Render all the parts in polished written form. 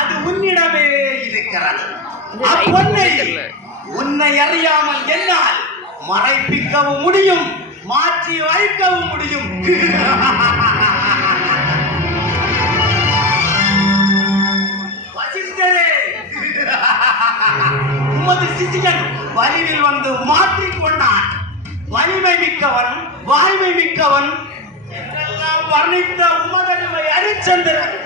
அது உன்னிடமே இருக்கிறது. அப்பொன்னை உன்னை அறியாமல் என்னால் மறைப்பிக்கவும் முடியும், மாற்றி வைக்கவும் முடியும். வசிஷ்டரே, உமது சிசிகன் வலிவில் வந்து மாற்றிக்கொண்டான். வலிமை மிக்கவன், வாய்மை மிக்கவன் என்றெல்லாம் வர்ணித்த உமதருமை ஹரிச்சந்திரன்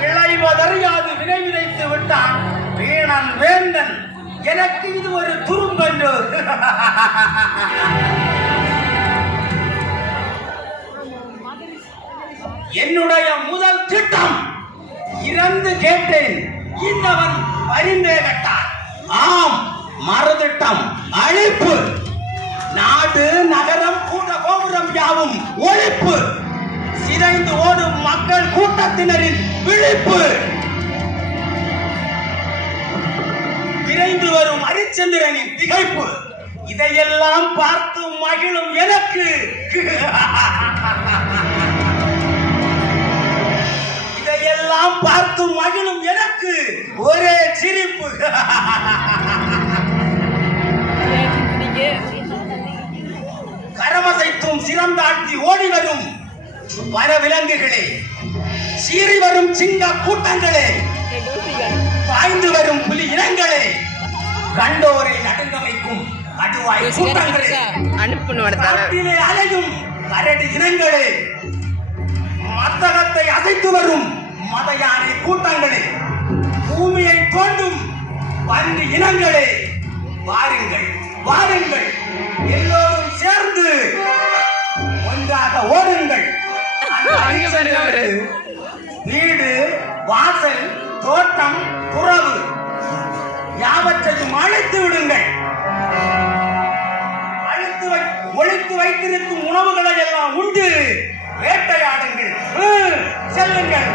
விளைவதறியாது வினை விதைத்து விட்டான். வீணன் வேந்தன், எனக்கு இது ஒரு துரும்பன்று. என்னுடைய முதல் திட்டம் இறந்து கேட்டேன், இன்னவன் பரிந்தே கட்டான். ஆம், மறுதிட்டம் அழிப்பு. நாடு நகரம் கூட்ட கோபுரம் யாவும் ஒழிப்பு. சிதைந்து ஓடும் மக்கள் கூட்டத்தினரின் விழிப்பு. விரைந்து வரும் ஹரிச்சந்திரனின் திகைப்பு. இதையெல்லாம் பார்த்து மகிழும் எனக்கு இதையெல்லாம் பார்த்து மகிழும் எனக்கு ஒரே சிரிப்பு. கரமசைத்தும் சிறந்தாழ்த்தி ஓடி வரும் வனவிலங்குகளே, சீறி வரும் சிங்க கூட்டங்களே, பாய்ந்து வரும் புலி இனங்களே, கண்டோரை நடுங்க வைக்கும் கடுவாய் கூட்டங்களே, காட்டிலே அலையும் கரடி இனங்களே, மத்தகத்தை அசைத்து வரும் மத யானை கூட்டங்களே, பூமியை தோண்டும் பன்றி இனங்களே, வாருங்கள் வாருங்கள், எல்லோரும் சேர்ந்து ஒன்றாக ஓடுங்கள். வீடு, வாசல், தோட்டம், துறவு யாவற்றையும் அழைத்து விடுங்கள். ஒழித்து வைத்திருக்கும் உணவுகளை எல்லாம் உண்டு வேட்டையாடுங்கள். செல்லுங்கள்.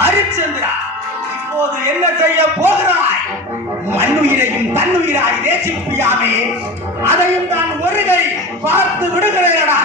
ஹரிச்சந்திரா, இப்போது என்ன செய்ய போகிறாய்? மண்ணுயிரையும் தன்னுயிராய் நேசிப்பியாமே, அதையும் தான் ஒருகை பார்த்து விடுகிறேடா.